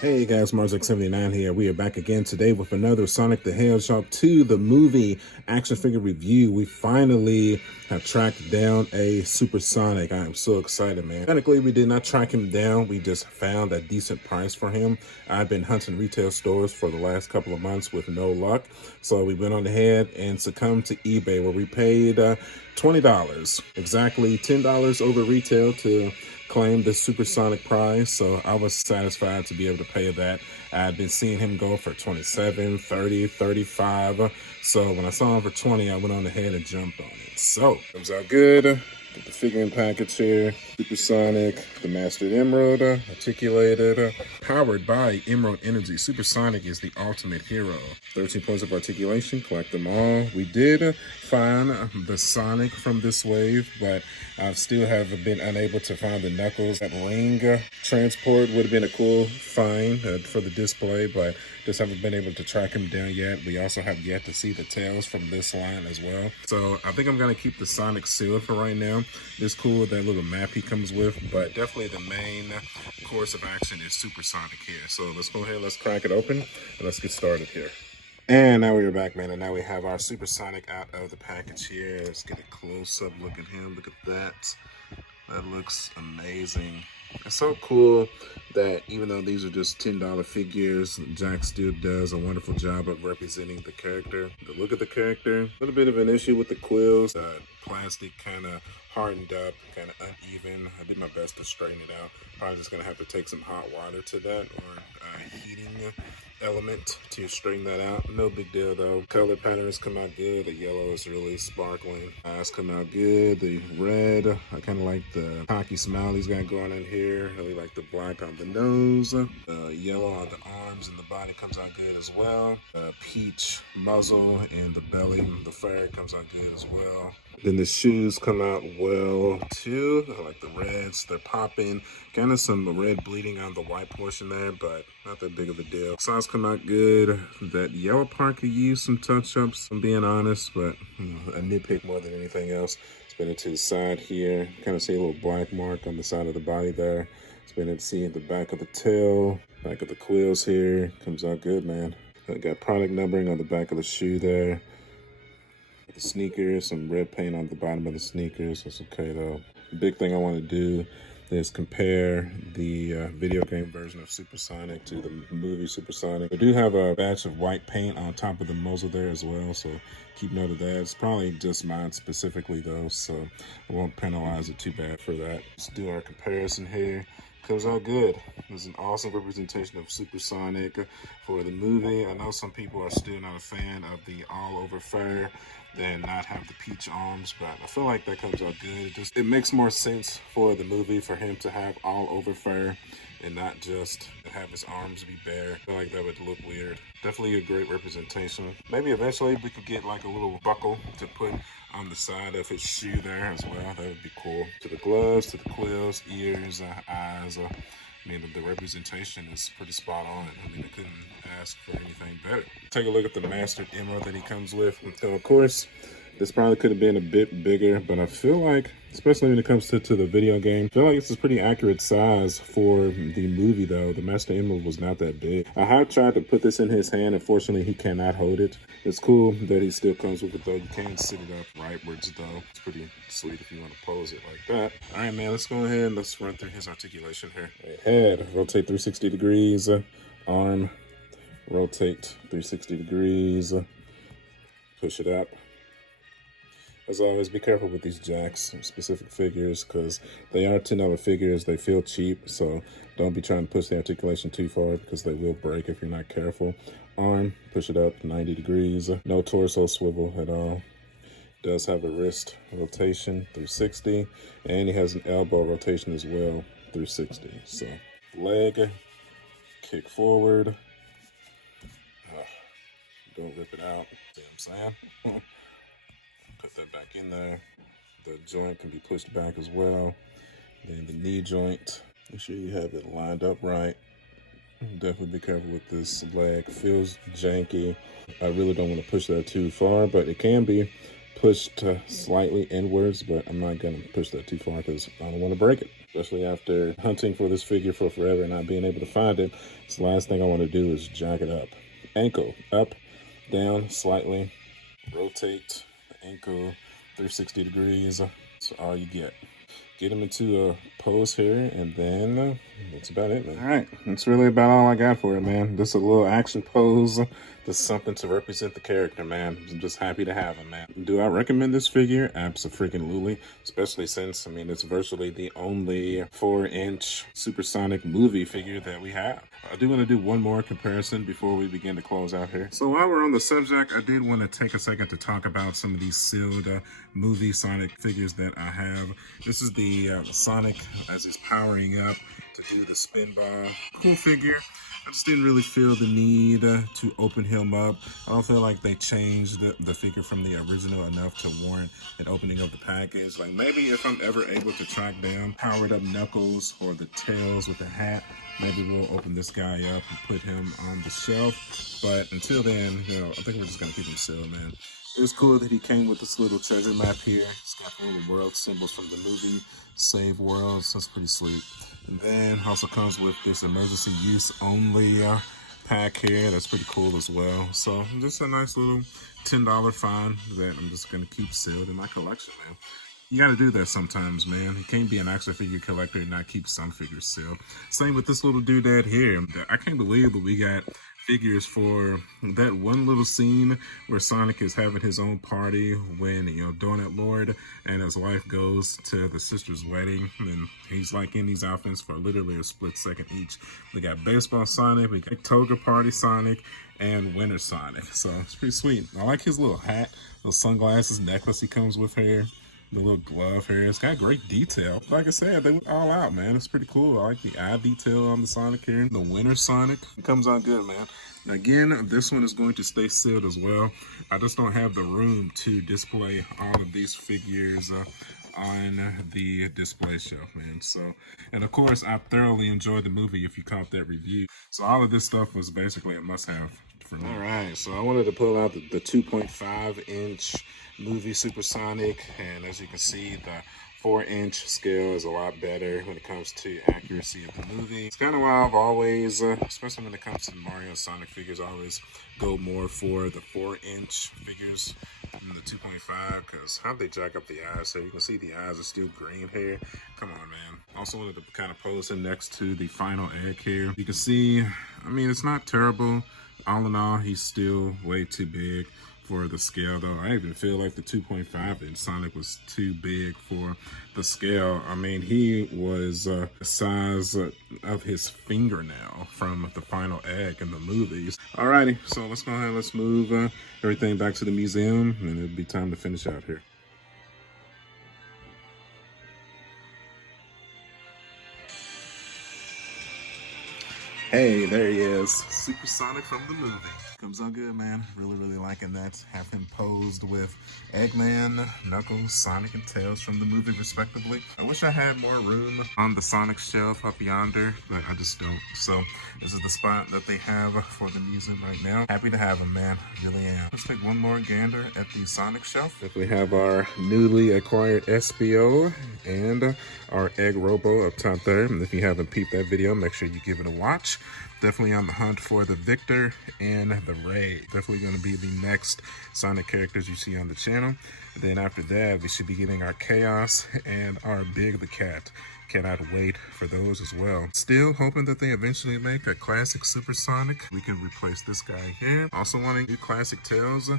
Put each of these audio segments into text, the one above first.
Hey guys, Marzik79 here. We are back again today with another Sonic the Hedgehog 2, the movie action figure review. We finally have tracked down a Super Sonic. I am so excited, man. Technically, we did not track him down. We just found a decent price for him. I've been hunting retail stores for the last couple of months with no luck. So we went on ahead and succumbed to eBay where we paid $20. Exactly $10 over retail to claim the supersonic prize, so I was satisfied to be able to pay that. I'd been seeing him go for 27, 30, 35. So when I saw him for 20, I went on ahead and jumped on it. So comes out good. Get the figure package here. Supersonic, the Mastered Emerald, articulated, powered by Emerald Energy. Supersonic is the ultimate hero. 13 points of articulation, collect them all. We did find the Sonic from this wave, but I still have been unable to find the Knuckles. That ring transport would have been a cool find for the display, but just haven't been able to track him down yet. We also have yet to see the tails from this line as well. So I think I'm going to keep the Sonic sealed for right now. It's cool with that little map he comes with, but definitely the main course of action is Supersonic here. So let's go ahead, let's crack it open, and let's get started here. And now we're back, man, and now we have our Supersonic out of the package here. Let's get a close-up look at him. Look at that. That looks amazing. It's so cool that even though these are just $10 figures, JAKKS still does a wonderful job of representing the character. The look of the character, a little bit of an issue with the quills. Plastic kind of hardened up, kind of uneven. I did my best to straighten it out. Probably just going to have to take some hot water to that, or heating element to straighten that out. No big deal though. Color patterns come out good. The yellow is really sparkling. Eyes come out good. The red, I kind of like the cocky smile he's got going on here. Really like the black on the nose. Yellow on the arms and the body comes out good as well. Peach muzzle and the belly, the fur comes out good as well. Then the shoes come out well too. I like the reds. They're popping. Kind of some red bleeding on the white portion there, but not that big of a deal. Size come out good. That yellow part could use some touch-ups, I'm being honest, but a nitpick more than anything else. Spin it to the side here. Kind of see a little black mark on the side of the body there. Spin it, see the back of the tail, back of the quills here. Comes out good, man. I got product numbering on the back of the shoe there. The sneakers, some red paint on the bottom of the sneakers. That's okay though. The big thing I want to do is compare the video game version of Supersonic to the movie Supersonic. We do have a batch of white paint on top of the muzzle there as well, so keep note of that. It's probably just mine specifically though, so I won't penalize it too bad for that. Let's do our comparison here. Comes out good. It's an awesome representation of Supersonic for the movie. I know some people are still not a fan of the all-over fur and not have the peach arms, but I feel like that comes out good. It makes more sense for the movie for him to have all-over fur and not just have his arms be bare. I feel like that would look weird. Definitely a great representation. Maybe eventually we could get like a little buckle to put on the side of his shoe there as well. That would be cool. To the gloves, to the quills, ears, eyes. I mean, the representation is pretty spot on. I mean, I couldn't ask for anything better. Take a look at the Mastered Emerald that he comes with. So, of course, this probably could have been a bit bigger, but I feel like, especially when it comes to the video game, I feel like it's a pretty accurate size for the movie, though. The Master Emerald was not that big. I have tried to put this in his hand. Unfortunately, he cannot hold it. It's cool that he still comes with it, though. You can sit it up rightwards, though. It's pretty sweet if you want to pose it like that. All right, man, let's go ahead and let's run through his articulation here. Head, rotate 360 degrees. Arm, rotate 360 degrees. Push it up. As always, be careful with these JAKKS specific figures because they are $10 figures. They feel cheap, so don't be trying to push the articulation too far because they will break if you're not careful. Arm, push it up 90 degrees. No torso swivel at all. Does have a wrist rotation 360, and he has an elbow rotation as well 360. So leg, kick forward. Don't rip it out. See what I'm saying? Put that back in there. The joint can be pushed back as well. Then the knee joint, make sure you have it lined up right. Definitely be careful with this leg. Feels janky. I really don't want to push that too far, but it can be pushed slightly inwards, but I'm not going to push that too far because I don't want to break it. especially after hunting for this figure for forever and not being able to find it. So the last thing I want to do is jack it up. Ankle up, down slightly, rotate the ankle 360 degrees. That's all you get. Get him into a pose here, and then that's about it, man. All right, that's really about all I got for it, man. Just a little action pose, just something to represent the character, man. I'm just happy to have him, man. Do I recommend this figure? Absolutely, especially since, I mean, it's virtually the only 4-inch supersonic movie figure that we have. I do want to do one more comparison before we begin to close out here. So while we're on the subject, I did want to take a second to talk about some of these sealed movie Sonic figures that I have. This is the Sonic as he's powering up to do the spin ball. Cool figure. I just didn't really feel the need to open him up. I don't feel like they changed the figure from the original enough to warrant an opening of the package. Like maybe if I'm ever able to track down powered up Knuckles or the Tails with the hat, maybe we'll open this guy up and put him on the shelf. But until then, you know, I think we're just gonna keep him sealed, man. It was cool that he came with this little treasure map here. It's got all the world symbols from the movie, Save Worlds. That's pretty sweet. And then also comes with this emergency use only pack here. That's pretty cool as well. So just a nice little $10 find that I'm just gonna keep sealed in my collection, man. You gotta do that sometimes, man. You can't be an action figure collector and not keep some figures sealed. Same with this little doodad here. I can't believe that we got figures for that one little scene where Sonic is having his own party when, you know, Donut Lord and his wife goes to the sister's wedding, and he's like in these outfits for literally a split second each. We got Baseball Sonic, we got Toga Party Sonic, and Winter Sonic. So it's pretty sweet. I like his little hat, those sunglasses, necklace he comes with here. The little glove here. It's got great detail. Like I said, they went all out, man. It's pretty cool. I like the eye detail on the Sonic here. The Winter Sonic. It comes out good, man. Again, this one is going to stay sealed as well. I just don't have the room to display all of these figures on the display shelf, man. So, and of course, I thoroughly enjoyed the movie if you caught that review. So all of this stuff was basically a must-have. All right, so I wanted to pull out the 2.5-inch movie Supersonic, and as you can see, the 4-inch scale is a lot better when it comes to accuracy of the movie. It's kind of why I've always, especially when it comes to Mario and Sonic figures, I always go more for the 4-inch figures than the 2.5, because how they jack up the eyes, so you can see the eyes are still green here. Come on, man. Also wanted to kind of pose him next to the final egg here. You can see, I mean, it's not terrible. All in all, he's still way too big for the scale, though. I even feel like the 2.5-inch Sonic was too big for the scale. I mean, he was the size of his fingernail from the final egg in the movies. Alrighty, so let's go ahead, let's move everything back to the museum, and it'll be time to finish out here. Hey, there he is. Supersonic from the movie. Comes out good, man. Really liking that. Have him posed with Eggman, Knuckles, Sonic, and Tails from the movie, respectively. I wish I had more room on the Sonic shelf up yonder, but I just don't. So this is the spot that they have for the museum right now. Happy to have him, man. Really am. Let's take one more gander at the Sonic shelf. If we have our newly acquired SBO and our Egg Robo up top there. And if you haven't peeped that video, make sure you give it a watch. Definitely on the hunt for the Victor and the Ray. Definitely going to be the next Sonic characters you see on the channel. And then after that, we should be getting our Chaos and our Big the Cat. Cannot wait for those as well. Still hoping that they eventually make a classic Supersonic. We can replace this guy here. Also wanting new classic Tails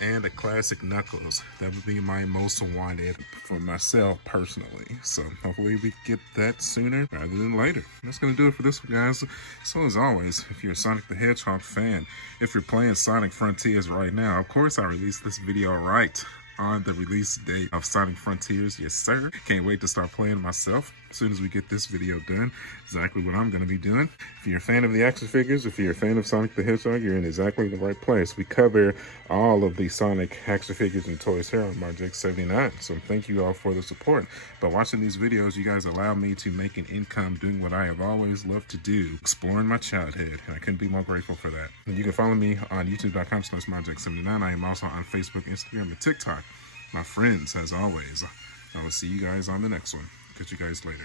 and a classic Knuckles. That would be my most wanted for myself personally. So hopefully we get that sooner rather than later. That's going to do it for this one, guys. So as always, if you're a Sonic the Hedgehog fan, if you're playing Sonic Frontiers right now, of course I released this video right on the release date of Sonic Frontiers. Yes, sir. Can't wait to start playing myself as soon as we get this video done. Exactly what I'm going to be doing. If you're a fan of the action figures, if you're a fan of Sonic the Hedgehog, you're in exactly the right place. We cover all of the Sonic action figures and toys here on JAKKS79. So thank you all for the support. By watching these videos, you guys allow me to make an income doing what I have always loved to do, exploring my childhood. And I couldn't be more grateful for that. And you can follow me on youtube.com/JAKKS79. I am also on Facebook, Instagram, and TikTok. My friends, as always, I will see you guys on the next one. Catch you guys later.